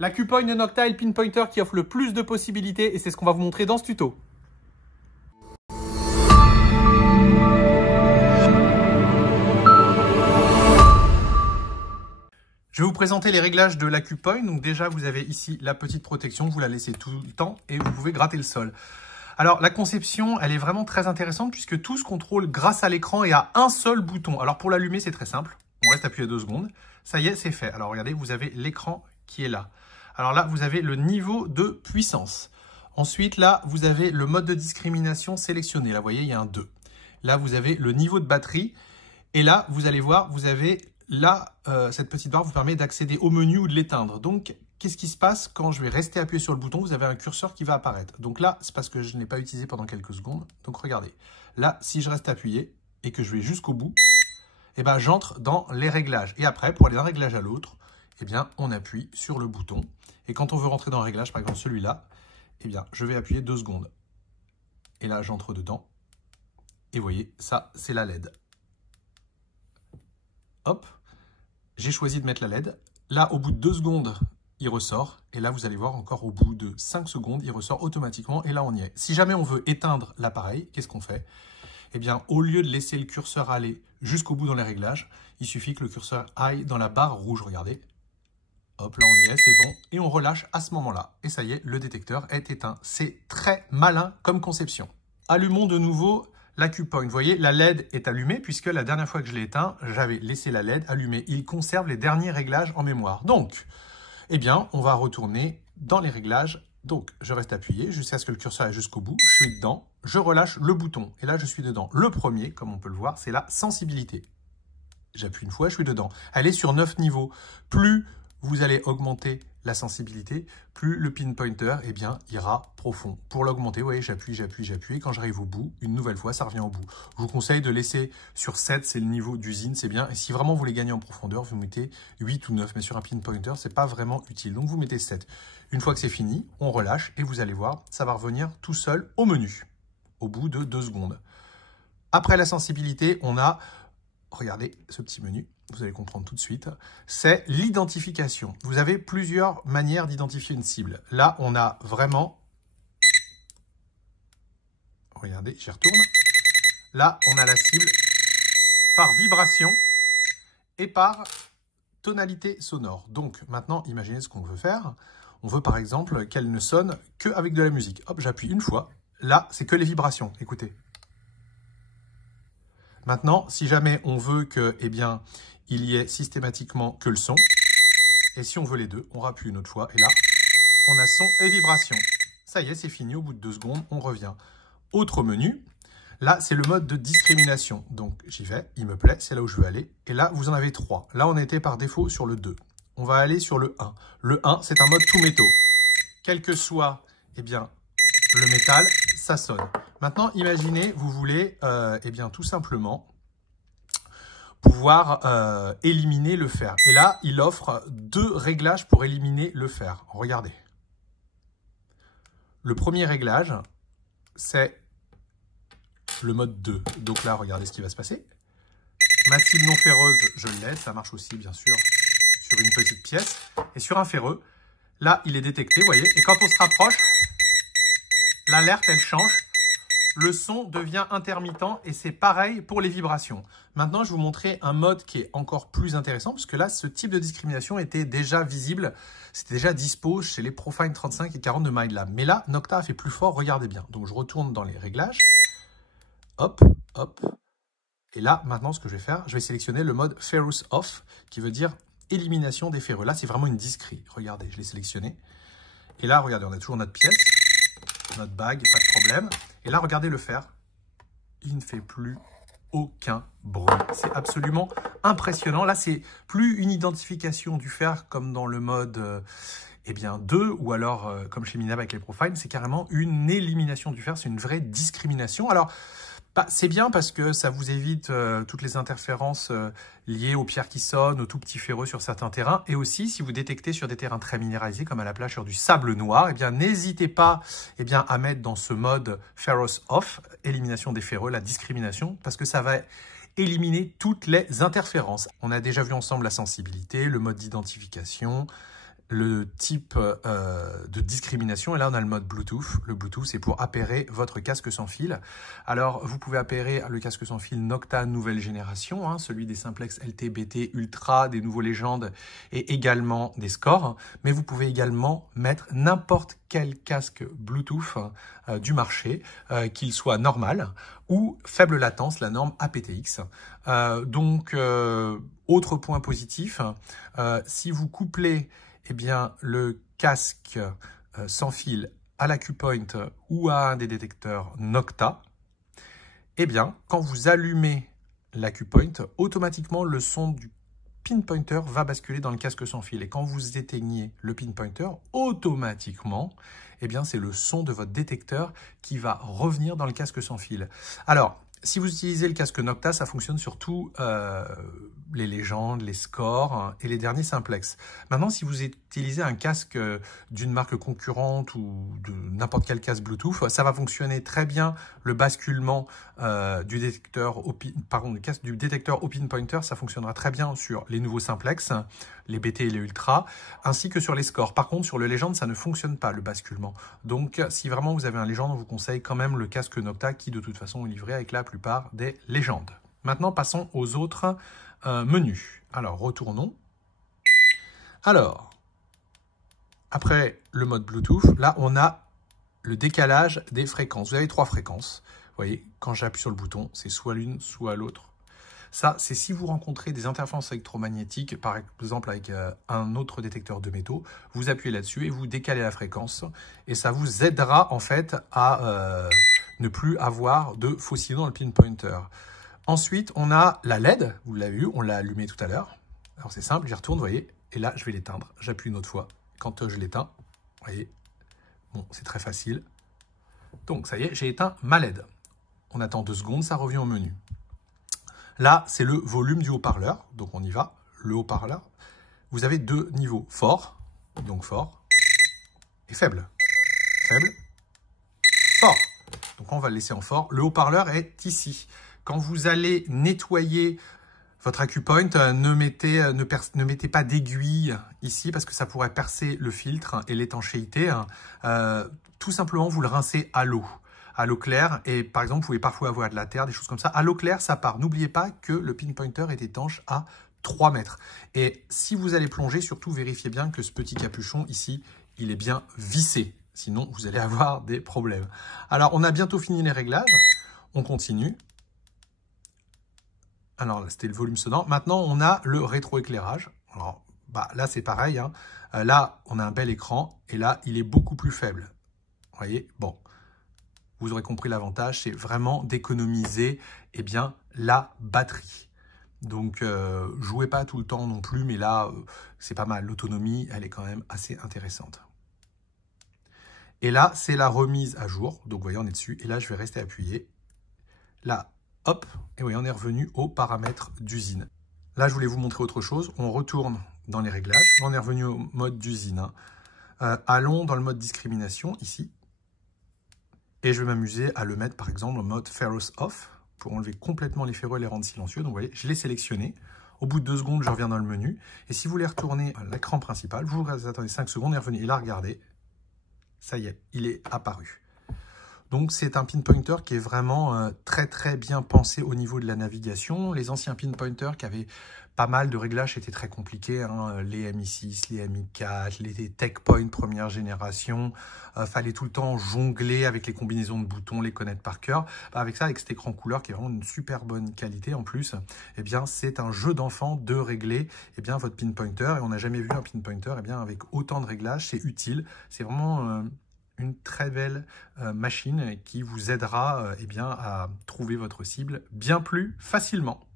L'Acupoint Nocta est le pinpointer qui offre le plus de possibilités et c'est ce qu'on va vous montrer dans ce tuto. Je vais vous présenter les réglages de l'Acupoint. Donc déjà, vous avez ici la petite protection, vous la laissez tout le temps et vous pouvez gratter le sol. Alors la conception, elle est vraiment très intéressante puisque tout se contrôle grâce à l'écran et à un seul bouton. Alors pour l'allumer, c'est très simple. On reste appuyé 2 secondes. Ça y est, c'est fait. Alors regardez, vous avez l'écran qui est là. Alors là, vous avez le niveau de puissance. Ensuite, là, vous avez le mode de discrimination sélectionné. Là, vous voyez, il y a un 2. Là, vous avez le niveau de batterie. Et là, vous allez voir, vous avez là, cette petite barre vous permet d'accéder au menu ou de l'éteindre. Donc, qu'est-ce qui se passe quand je vais rester appuyé sur le bouton? Vous avez un curseur qui va apparaître. Donc là, c'est parce que je ne l'ai pas utilisé pendant quelques secondes. Donc, regardez. Là, si je reste appuyé et que je vais jusqu'au bout, eh ben, j'entre dans les réglages. Et après, pour aller d'un réglage à l'autre, eh bien, on appuie sur le bouton. Et quand on veut rentrer dans le réglage, par exemple celui-là, eh bien, je vais appuyer 2 secondes. Et là, j'entre dedans. Et vous voyez, ça, c'est la LED. Hop, j'ai choisi de mettre la LED. Là, au bout de 2 secondes, il ressort. Et là, vous allez voir encore au bout de 5 secondes, il ressort automatiquement. Et là, on y est. Si jamais on veut éteindre l'appareil, qu'est-ce qu'on fait? Eh bien, au lieu de laisser le curseur aller jusqu'au bout dans les réglages, il suffit que le curseur aille dans la barre rouge, regardez. Hop, là on y est, c'est bon. Et on relâche à ce moment-là. Et ça y est, le détecteur est éteint. C'est très malin comme conception. Allumons de nouveau l'Acupoint. Vous voyez, la LED est allumée puisque la dernière fois que je l'ai éteint, j'avais laissé la LED allumée. Il conserve les derniers réglages en mémoire. Donc, eh bien, on va retourner dans les réglages. Donc, je reste appuyé jusqu'à ce que le curseur aille jusqu'au bout. Je suis dedans. Je relâche le bouton. Et là, je suis dedans. Le premier, comme on peut le voir, c'est la sensibilité. J'appuie une fois, je suis dedans. Elle est sur 9 niveaux. Plus vous allez augmenter la sensibilité, plus le pinpointer eh bien, ira profond. Pour l'augmenter, vous voyez, j'appuie. Et quand j'arrive au bout, une nouvelle fois, ça revient au bout. Je vous conseille de laisser sur 7, c'est le niveau d'usine, c'est bien. Et si vraiment vous voulez gagner en profondeur, vous mettez 8 ou 9. Mais sur un pinpointer, ce n'est pas vraiment utile. Donc, vous mettez 7. Une fois que c'est fini, on relâche et vous allez voir, ça va revenir tout seul au menu, au bout de 2 secondes. Après la sensibilité, on a, regardez ce petit menu. Vous allez comprendre tout de suite, c'est l'identification. Vous avez plusieurs manières d'identifier une cible. Là, on a vraiment, regardez, j'y retourne. Là, on a la cible par vibration et par tonalité sonore. Donc, maintenant, imaginez ce qu'on veut faire. On veut, par exemple, qu'elle ne sonne qu'avec de la musique. Hop, j'appuie une fois. Là, c'est que les vibrations. Écoutez. Maintenant, si jamais on veut que, eh bien, il y ait systématiquement que le son, et si on veut les deux, on rappuie une autre fois, et là, on a son et vibration. Ça y est, c'est fini, au bout de 2 secondes, on revient. Autre menu, là, c'est le mode de discrimination. Donc, j'y vais, il me plaît, c'est là où je veux aller. Et là, vous en avez 3. Là, on était par défaut sur le 2. On va aller sur le 1. Le 1, c'est un mode tout métaux. Quel que soit, eh bien, le métal, ça sonne. Maintenant, imaginez, vous voulez, eh bien, tout simplement pouvoir éliminer le fer. Et là, il offre 2 réglages pour éliminer le fer. Regardez. Le premier réglage, c'est le mode 2. Donc là, regardez ce qui va se passer. Ma cible non ferreuse, je le laisse. Ça marche aussi, bien sûr, sur une petite pièce. Et sur un ferreux, là, il est détecté, vous voyez. Et quand on se rapproche, l'alerte, elle change. Le son devient intermittent et c'est pareil pour les vibrations. Maintenant, je vais vous montrer un mode qui est encore plus intéressant parce que là, ce type de discrimination était déjà visible. C'était déjà dispo chez les Profine 35 et 40 de Mindlab. Mais là, Nocta a fait plus fort, regardez bien. Donc, je retourne dans les réglages. Hop, hop. Et là, maintenant, ce que je vais faire, je vais sélectionner le mode Ferrous Off qui veut dire élimination des ferreux. Là, c'est vraiment une discrete. Regardez, je l'ai sélectionné. Et là, regardez, on a toujours notre pièce. Notre bague, pas de problème. Et là, regardez le fer. Il ne fait plus aucun bruit. C'est absolument impressionnant. Là, c'est plus une identification du fer comme dans le mode eh bien, 2 ou alors comme chez Mindlab avec les Profine. C'est carrément une élimination du fer. C'est une vraie discrimination. Alors, c'est bien parce que ça vous évite toutes les interférences liées aux pierres qui sonnent, aux tout petits ferreux sur certains terrains. Et aussi, si vous détectez sur des terrains très minéralisés, comme à la plage sur du sable noir, eh bien, n'hésitez pas à mettre dans ce mode Ferrous Off, élimination des ferreux, la discrimination, parce que ça va éliminer toutes les interférences. On a déjà vu ensemble la sensibilité, le mode d'identification, le type de discrimination. Et là, on a le mode Bluetooth. Le Bluetooth, c'est pour appairer votre casque sans fil. Alors, vous pouvez appairer le casque sans fil Nocta nouvelle génération, hein, celui des Simplex LT, BT, Ultra, des nouveaux légendes et également des scores. Mais vous pouvez également mettre n'importe quel casque Bluetooth du marché, qu'il soit normal ou faible latence, la norme aptX. Autre point positif, si vous couplez le casque sans fil à l'AcuPoint ou à un des détecteurs Nocta, quand vous allumez l'AcuPoint, automatiquement le son du pinpointer va basculer dans le casque sans fil. Et quand vous éteignez le pinpointer, automatiquement, c'est le son de votre détecteur qui va revenir dans le casque sans fil. Alors, si vous utilisez le casque Nocta, ça fonctionne sur tous les légendes, les scores et les derniers simplex. Maintenant, si vous utilisez un casque d'une marque concurrente ou de n'importe quel casque Bluetooth, ça va fonctionner très bien. Le basculement du détecteur au pinpointer, ça fonctionnera très bien sur les nouveaux simplex, les BT et les Ultra, ainsi que sur les scores. Par contre, sur le légende, ça ne fonctionne pas, le basculement. Donc, si vraiment vous avez un légende, on vous conseille quand même le casque Nocta qui, de toute façon, est livré avec la plupart des légendes. Maintenant, passons aux autres menus. Alors, retournons. Alors, après le mode Bluetooth, là, on a le décalage des fréquences. Vous avez 3 fréquences. Vous voyez, quand j'appuie sur le bouton, c'est soit l'une, soit l'autre. Ça, c'est si vous rencontrez des interférences électromagnétiques, par exemple avec un autre détecteur de métaux, vous appuyez là-dessus et vous décalez la fréquence. Et ça vous aidera en fait à ne plus avoir de faux signaux dans le pinpointer. Ensuite, on a la LED, vous l'avez vu, on l'a allumé tout à l'heure. Alors c'est simple, j'y retourne, vous voyez, et là je vais l'éteindre. J'appuie une autre fois. Quand je l'éteins, vous voyez, bon, c'est très facile. Donc ça y est, j'ai éteint ma LED. On attend 2 secondes, ça revient au menu. Là, c'est le volume du haut-parleur, donc on y va. Le haut-parleur, vous avez 2 niveaux, fort, donc fort, et faible. Faible, fort. Donc on va le laisser en fort. Le haut-parleur est ici. Quand vous allez nettoyer votre AcuPoint, ne mettez pas d'aiguille ici parce que ça pourrait percer le filtre et l'étanchéité. Tout simplement, vous le rincez à l'eau claire. Et par exemple, vous pouvez parfois avoir de la terre, des choses comme ça. À l'eau claire, ça part. N'oubliez pas que le pinpointer est étanche à 3 mètres. Et si vous allez plonger, surtout vérifiez bien que ce petit capuchon ici, il est bien vissé. Sinon, vous allez avoir des problèmes. Alors, on a bientôt fini les réglages. On continue. Alors, là, c'était le volume sonore. Maintenant, on a le rétroéclairage. Alors, là, c'est pareil. Hein. Là, on a un bel écran. Et là, il est beaucoup plus faible. Vous voyez, bon. Vous aurez compris l'avantage, c'est vraiment d'économiser la batterie. Donc, jouez pas tout le temps non plus, mais là, c'est pas mal. L'autonomie, elle est quand même assez intéressante. Et là, c'est la remise à jour. Donc, vous voyez, on est dessus. Et là, je vais rester appuyé. Là, hop, et oui, on est revenu aux paramètres d'usine. Là, je voulais vous montrer autre chose. On retourne dans les réglages. On est revenu au mode d'usine. Allons dans le mode discrimination, ici. Et je vais m'amuser à le mettre, par exemple, en mode Ferrous Off, pour enlever complètement les ferreux et les rendre silencieux. Donc, vous voyez, je l'ai sélectionné. Au bout de 2 secondes, je reviens dans le menu. Et si vous voulez retourner à l'écran principal, vous attendez 5 secondes et revenez. Et là, regardez, ça y est, il est apparu. Donc, c'est un pinpointer qui est vraiment très, très bien pensé au niveau de la navigation. Les anciens pinpointers qui avaient pas mal de réglages, c'était très compliqué. Hein. Les MI6, les MI4, les TechPoint première génération. Fallait tout le temps jongler avec les combinaisons de boutons, les connaître par cœur. Avec ça, avec cet écran couleur qui est vraiment une super bonne qualité en plus, c'est un jeu d'enfant de régler votre pinpointer. Et on n'a jamais vu un pinpointer avec autant de réglages. C'est utile. C'est vraiment... une très belle machine qui vous aidera à trouver votre cible bien plus facilement.